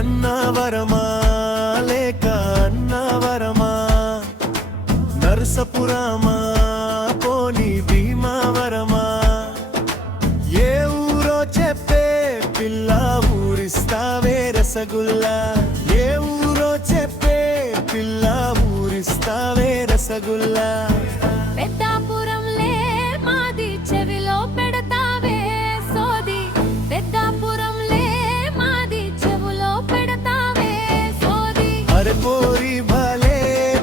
గన్నవరమా లేక అన్నవరమా, నరసపురమా పోనీ భీమవరమా, ఏ ఊరో చెప్పే పిల్ల ఊరిస్తావే రసగుల్లా, ఏ ఊరో చెప్పే పిల్ల ఊరిస్తావే రసగుల్లా. పెద్దాపురంలే మాది చెవిలో పెడతావే సోది, పెద్దాపురంలే మాది చెవులో పెడతావే సోది. అరే పోరి భలే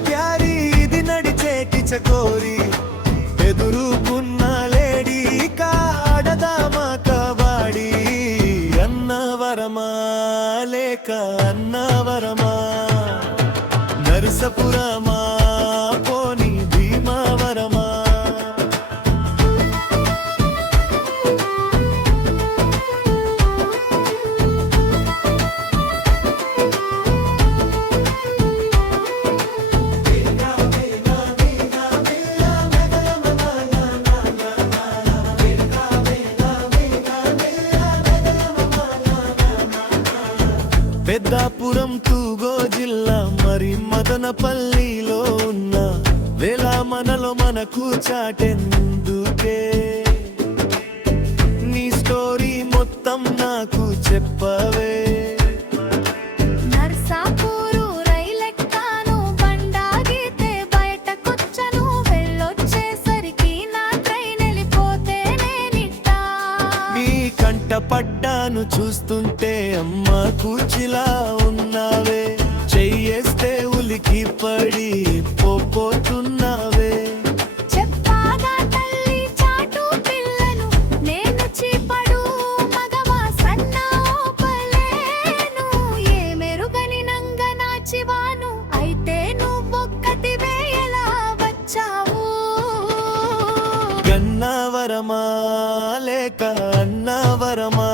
ప్యారి ఇది నడిచేటి చకోరి, ఎదురుకున్న లేడీ కాడదామా కబాడి. అన్నవరమా లేక అన్నవరమా, నరసపురమా పోనీ భీమవరమా. పెద్దాపురం తూగో జిల్లా మరి మదనపల్లిలో ఉన్న వేళామనలో మనకు చాటెందుకే, నీ స్టోరీ మొత్తం నాకు చెప్పవే. నర్సాపూరు రైలెక్కాను బండాగితే బయటకొచ్చను, వెళ్ళొచ్చేసరికి నా ట్రైన్ వెళ్ళిపోతే నేనిట్టా. నీ కంట పడ్డాను చూస్తుంటే అమ్మ కూచిలా ఉన్నావే, చెయ్యేస్తే ఉలికి పడి పోతున్నావే. చెప్పాగా తల్లి చాటు పిల్లను, నేను చీపడు మగవా సన్న ఓపలేను, ఏ మెరుగని నంగ నాచివాను, అయితే నువ్వొక్కటివే ఎలా వచ్చావు. గన్నవరమా లేక అన్నవరమా,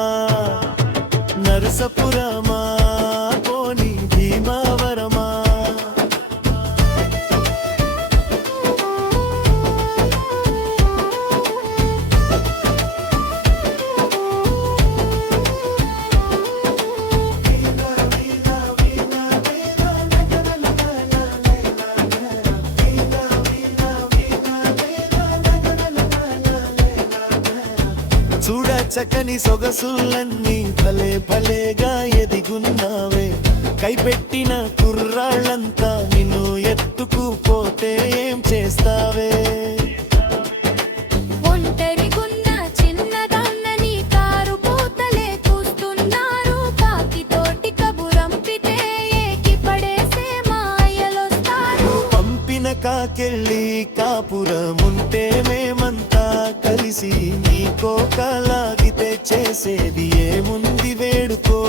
నరసపురమా పోనీ భీమవరమా. చూడ చక్కని సొగసులన్నీ భలే భలేగా ఎదిగున్నావే, కైపెట్టిన కుర్రాళ్ళంతా నిన్ను ఎత్తుకుపోతే ఏం చేస్తావే. ఒంటరిగున్న చిన్నదాన్నని కారు పూతలే చూస్తున్నారు, కాకితోటి కబురంపితే ఏకి పడేసే మాయలొస్తారు. పంపిన కాకెళ్ళి కాపురముంటే మేమంతా కలిసి నీకో కలాగితే చేసేది ఏముంది వేడుకో.